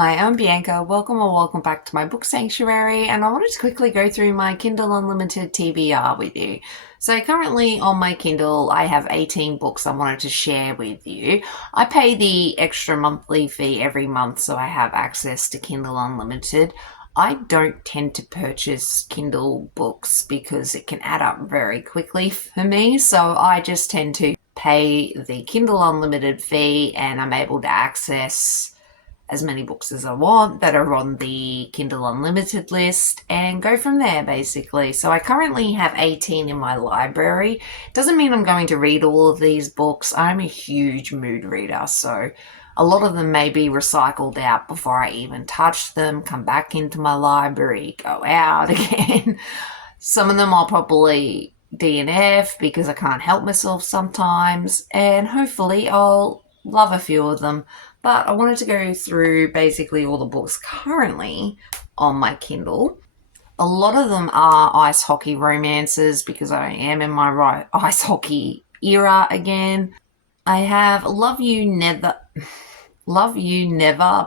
Hi, I'm Bianca. Welcome back to my book sanctuary, and I wanted to quickly go through my Kindle Unlimited TBR with you. So currently on my Kindle, I have 18 books I wanted to share with you. I pay the extra monthly fee every month, so I have access to Kindle Unlimited. I don't tend to purchase Kindle books because it can add up very quickly for me, so I just tend to pay the Kindle Unlimited fee and I'm able to access as many books as I want that are on the Kindle Unlimited list and go from there, basically. So I currently have 18 in my library. Doesn't mean I'm going to read all of these books. I'm a huge mood reader, so a lot of them may be recycled out before I even touch them, come back into my library, go out again. Some of them I'll probably DNF because I can't help myself sometimes, and hopefully I'll love a few of them. But I wanted to go through basically all the books currently on my Kindle. A lot of them are ice hockey romances because I am in my ice hockey era again. I have Love You Never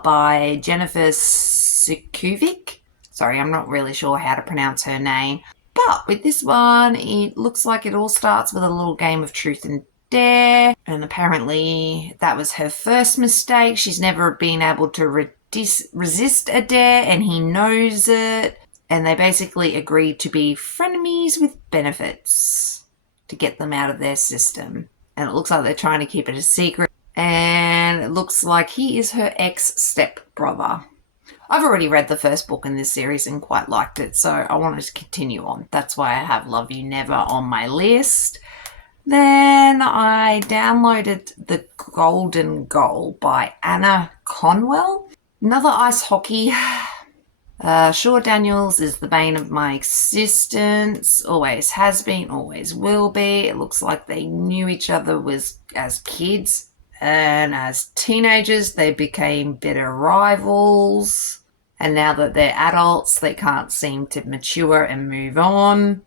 by Jennifer Sikuvic. Sorry, I'm not really sure how to pronounce her name. But with this one, it looks like it all starts with a little game of truth and dare, and apparently that was her first mistake. She's never been able to resist a dare, and he knows it, and they basically agreed to be frenemies with benefits to get them out of their system. And it looks like they're trying to keep it a secret, and it looks like he is her ex-stepbrother. I've already read the first book in this series and quite liked it, so I wanted to continue on. That's why I have Love You Never on my list. Then I downloaded The Golden Goal by Anna Conwell. Another ice hockey. Shaw Daniels is the bane of my existence. Always has been, always will be. It looks like they knew each other as kids, and as teenagers they became bitter rivals. And now that they're adults, they can't seem to mature and move on.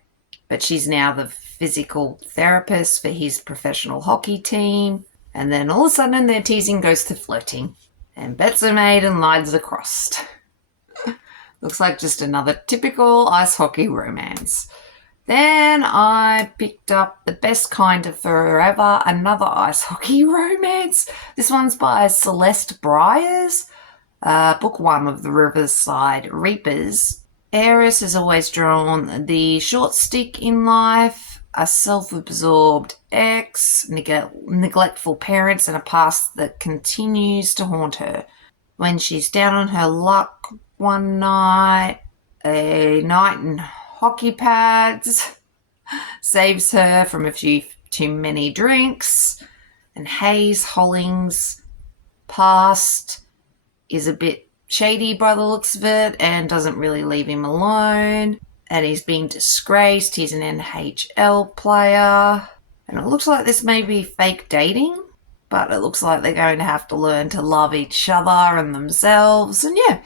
But she's now the physical therapist for his professional hockey team. And then all of a sudden their teasing goes to flirting. And bets are made and lines are crossed. Looks like just another typical ice hockey romance. Then I picked up The Best Kind of Forever, another ice hockey romance. This one's by Celeste Bryars. Book 1 of the Riverside Reapers. Eris has always drawn the short stick in life, a self-absorbed ex, neglectful parents, and a past that continues to haunt her. When she's down on her luck one night, a night in hockey pads saves her from a few too many drinks, and Hayes Hollings' past is a bit shady by the looks of it and doesn't really leave him alone, and he's been disgraced. He's an NHL player, and it looks like this may be fake dating, but it looks like they're going to have to learn to love each other and themselves. And yeah,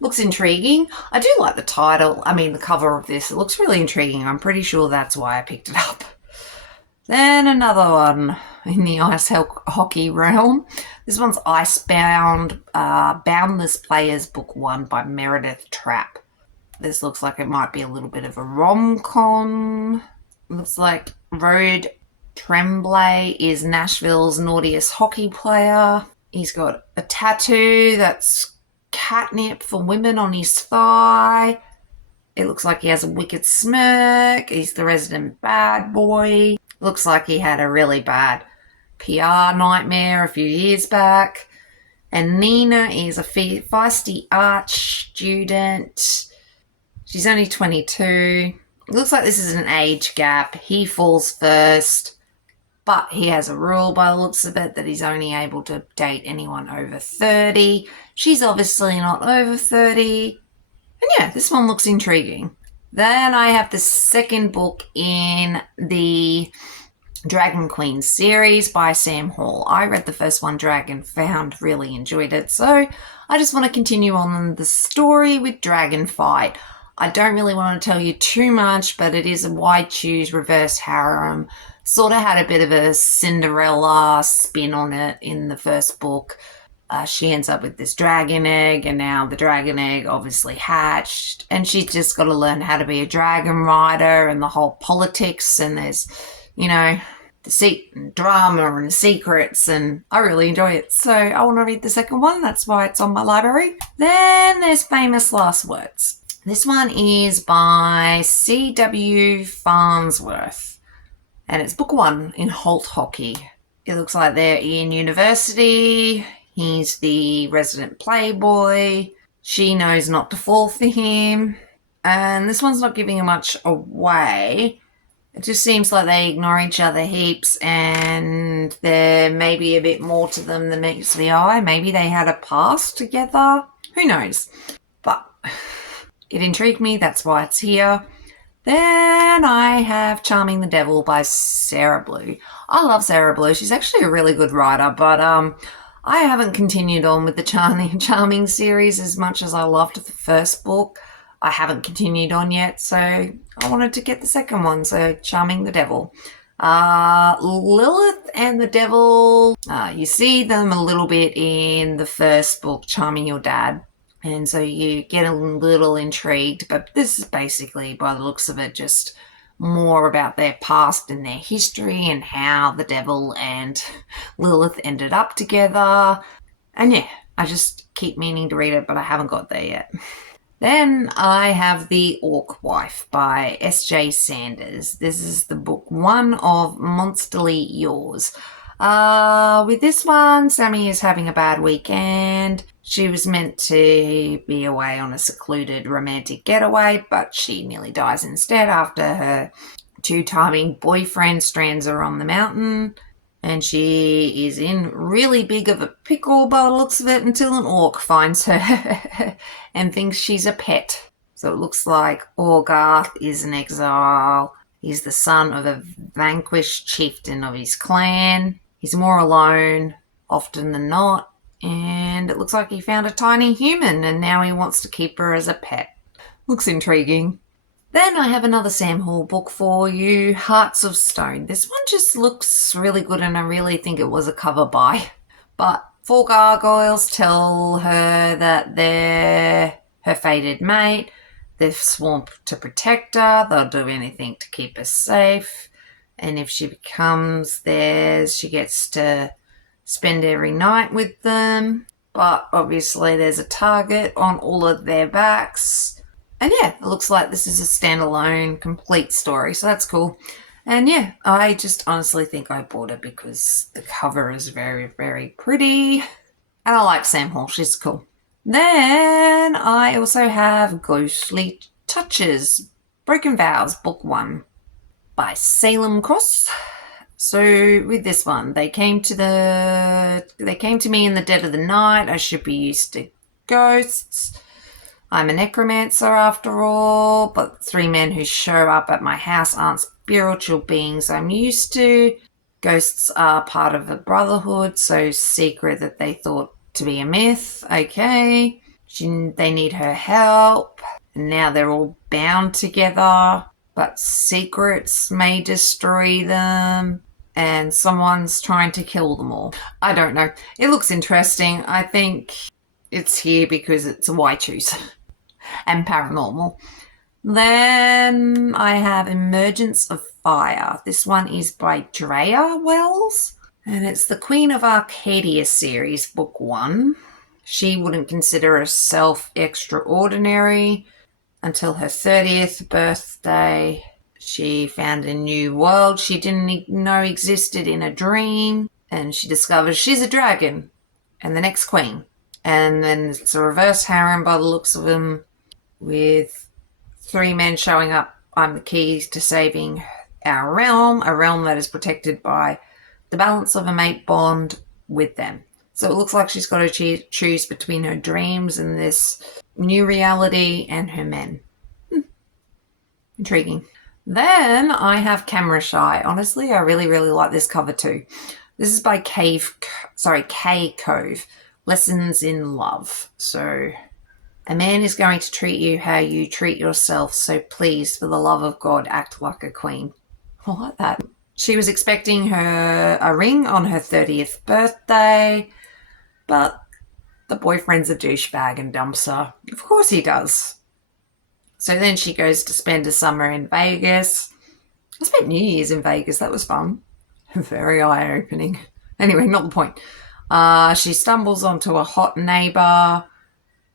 looks intriguing. I do like the the cover of this. It looks really intriguing. I'm pretty sure that's why I picked it up. Then another one in the ice hockey realm. This one's Icebound, Boundless Players, Book 1 by Meredith Trapp. This looks like it might be a little bit of a rom-com. Looks like Rod Tremblay is Nashville's naughtiest hockey player. He's got a tattoo that's catnip for women on his thigh. It looks like he has a wicked smirk. He's the resident bad boy. Looks like he had a really bad PR nightmare a few years back. And Nina is a feisty art student. She's only 22. It looks like this is an age gap. He falls first, but he has a rule by the looks of it that he's only able to date anyone over 30. She's obviously not over 30. And yeah, this one looks intriguing. Then I have the second book in the Dragon Queen series by Sam Hall. I read the first one, Dragonfound, really enjoyed it. So I just want to continue on the story with Dragonfight. I don't really want to tell you too much, but it is a wide choose reverse harem. Sort of had a bit of a Cinderella spin on it in the first book. She ends up with this dragon egg, and now the dragon egg obviously hatched, and she's just got to learn how to be a dragon rider and the whole politics, and there's, deceit and drama and secrets, and I really enjoy it. So I want to read the second one. That's why it's on my library. Then there's Famous Last Words. This one is by C.W. Farnsworth, and it's book 1 in Holt Hockey. It looks like they're in university. He's the resident playboy. She knows not to fall for him. And this one's not giving much away. It just seems like they ignore each other heaps, and there may be a bit more to them than meets the eye. Maybe they had a past together. Who knows? But it intrigued me. That's why it's here. Then I have Charming the Devil by Sarah Blue. I love Sarah Blue. She's actually a really good writer, but I haven't continued on with the Charming series as much as I loved the first book. I haven't continued on yet, so I wanted to get the second one, so Charming the Devil. Lilith and the Devil, you see them a little bit in the first book, Charming Your Dad, and so you get a little intrigued, but this is basically, by the looks of it, just more about their past and their history and how the Devil and Lilith ended up together. And yeah, I just keep meaning to read it, but I haven't got there yet. Then I have The Orc Wife by S.J. Sanders. This is the book 1 of Monsterly Yours. With this one, Sammy is having a bad weekend. She was meant to be away on a secluded romantic getaway, but she nearly dies instead after her two-timing boyfriend strands her on the mountain. And she is in really big of a pickle by the looks of it until an orc finds her and thinks she's a pet. So it looks like Orgarth is in exile. He's the son of a vanquished chieftain of his clan. He's more alone often than not. And it looks like he found a tiny human and now he wants to keep her as a pet. Looks intriguing. Then I have another Sam Hall book for you, Hearts of Stone. This one just looks really good and I really think it was a cover buy. But 4 gargoyles tell her that they're her fated mate. They've sworn to protect her. They'll do anything to keep her safe. And if she becomes theirs, she gets to spend every night with them. But obviously there's a target on all of their backs. And yeah, it looks like this is a standalone, complete story, so that's cool. And yeah, I just honestly think I bought it because the cover is very, very pretty. And I like Sam Hall, she's cool. Then I also have Ghostly Touches, Broken Vows, Book 1 by Salem Cross. So with this one, they came to me in the dead of the night. I should be used to ghosts. I'm a necromancer after all, but 3 men who show up at my house aren't spiritual beings I'm used to. Ghosts are part of a brotherhood, so secret that they thought to be a myth. Okay. They need her help, and now they're all bound together, but secrets may destroy them, and someone's trying to kill them all. I don't know. It looks interesting. I think it's here because it's a why choose. And paranormal. Then I have Emergence of Fire. This one is by Drea Wells, and it's the Queen of Arcadia series, book 1. She wouldn't consider herself extraordinary until her 30th birthday. She found a new world she didn't know existed in a dream, and she discovers she's a dragon and the next queen. And then it's a reverse harem by the looks of them, with 3 men showing up. I'm the key to saving our realm, a realm that is protected by the balance of a mate bond with them. So it looks like she's got to choose between her dreams and this new reality and her men. Intriguing. Then I have Camera Shy. Honestly, I really, really like this cover too. This is by K Cove, Lessons in Love. So a man is going to treat you how you treat yourself, so please, for the love of God, act like a queen. I like that. She was expecting a ring on her 30th birthday, but The boyfriend's a douchebag and dumps her. Of course he does. So then she goes to spend a summer in Vegas. I spent New Year's in Vegas. That was fun. Very eye-opening. Anyway, not the point. She stumbles onto a hot neighbor.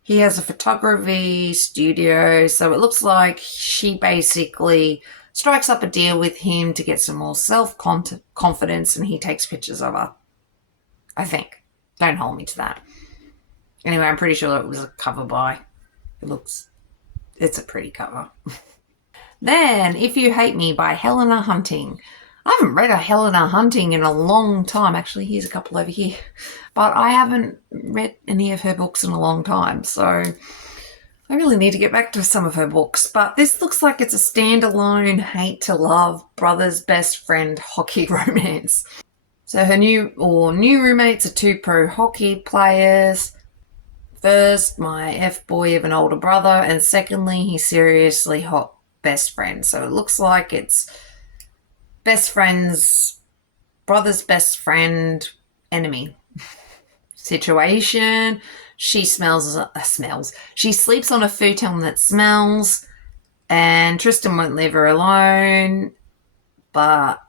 He has a photography studio, so it looks like she basically strikes up a deal with him to get some more self-confidence, and he takes pictures of her. I think. Don't hold me to that. Anyway, I'm pretty sure it was a cover by. It's a pretty cover. Then, If You Hate Me by Helena Hunting. I haven't read a Helena Hunting in a long time. Actually, here's a couple over here. But I haven't read any of her books in a long time, so I really need to get back to some of her books. But this looks like it's a standalone hate to love brother's best friend hockey romance. So her new roommates are 2 pro hockey players. First, my F-boy of an older brother, and secondly, he's seriously hot best friend. So it looks like it's brother's best friend, enemy situation. She She sleeps on a futon that smells, and Tristan won't leave her alone, but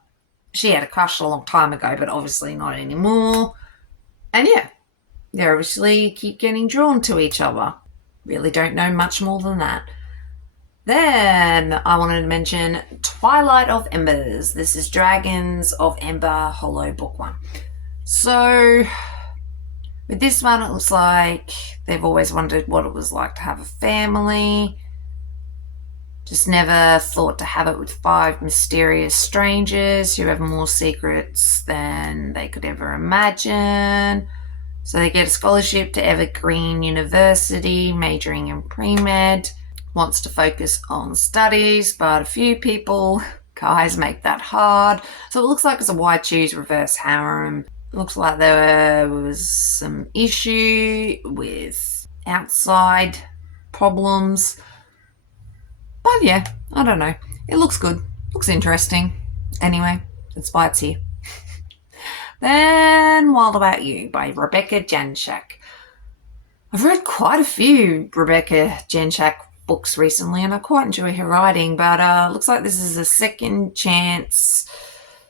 she had a crush a long time ago, but obviously not anymore. And yeah, they obviously keep getting drawn to each other. Really don't know much more than that. Then I wanted to mention Twilight of Embers. This is Dragons of Ember Hollow Book 1. So with this one, it looks like they've always wondered what it was like to have a family. Just never thought to have it with 5 mysterious strangers who have more secrets than they could ever imagine. So they get a scholarship to Evergreen University, majoring in pre-med. Wants to focus on studies, but a few guys make that hard. So it looks like it's a why choose reverse harem. It looks like there was some issue with outside problems. But yeah, I don't know. It looks good. Looks interesting. Anyway, that's why it's here. Then Wild About You by Rebecca Janschak. I've read quite a few Rebecca Janschak books recently, and I quite enjoy her writing, but looks like this is a second chance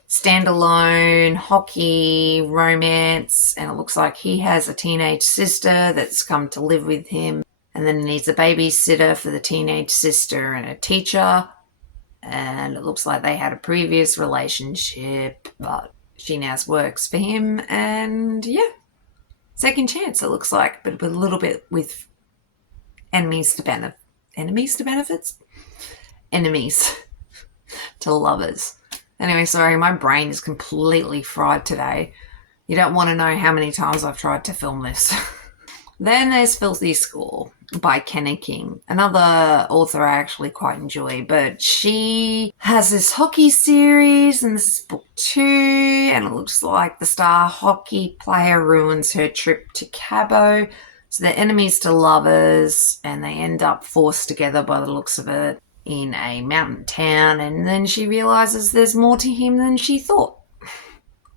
standalone hockey romance, and it looks like he has a teenage sister that's come to live with him, and then needs a babysitter for the teenage sister and a teacher, and it looks like they had a previous relationship, but she now works for him, and yeah, second chance it looks like, but with a little bit with enemies to lovers. Anyway, sorry, my brain is completely fried today. You don't want to know how many times I've tried to film this. Then there's Filthy School by Kenna King, another author I actually quite enjoy, but she has this hockey series, and this is book 2, and it looks like the star hockey player ruins her trip to Cabo. So they're enemies to lovers, and they end up forced together by the looks of it in a mountain town, and then she realises there's more to him than she thought,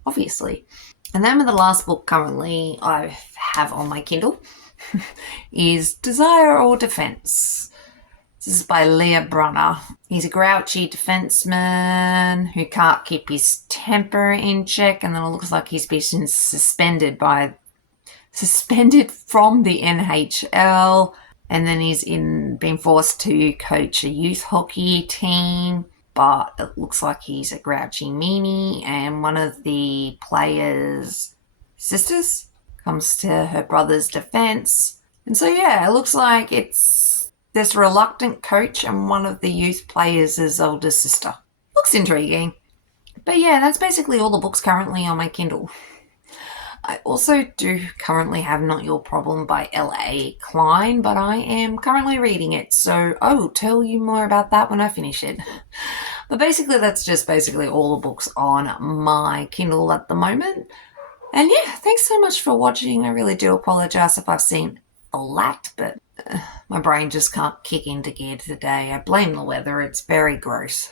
obviously. And then the last book currently I have on my Kindle is Desire or Defense. This is by Leah Brunner. He's a grouchy defenseman who can't keep his temper in check, and then it looks like he's been suspended from the NHL, and then he's been forced to coach a youth hockey team, but it looks like he's a grouchy meanie, and one of the players' sisters comes to her brother's defense. And so yeah, it looks like it's this reluctant coach and one of the youth players' older sister. Looks intriguing. But yeah, that's basically all the books currently on my Kindle. I also do currently have Not Your Problem by L.A. Klein, but I am currently reading it, so I will tell you more about that when I finish it. But basically, that's just basically all the books on my Kindle at the moment. And yeah, thanks so much for watching. I really do apologise if I've seen a lot, but my brain just can't kick into gear today. I blame the weather. It's very gross.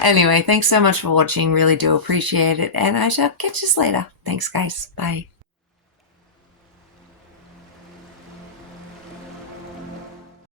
Anyway, thanks so much for watching. Really do appreciate it. And I shall catch you later. Thanks, guys. Bye.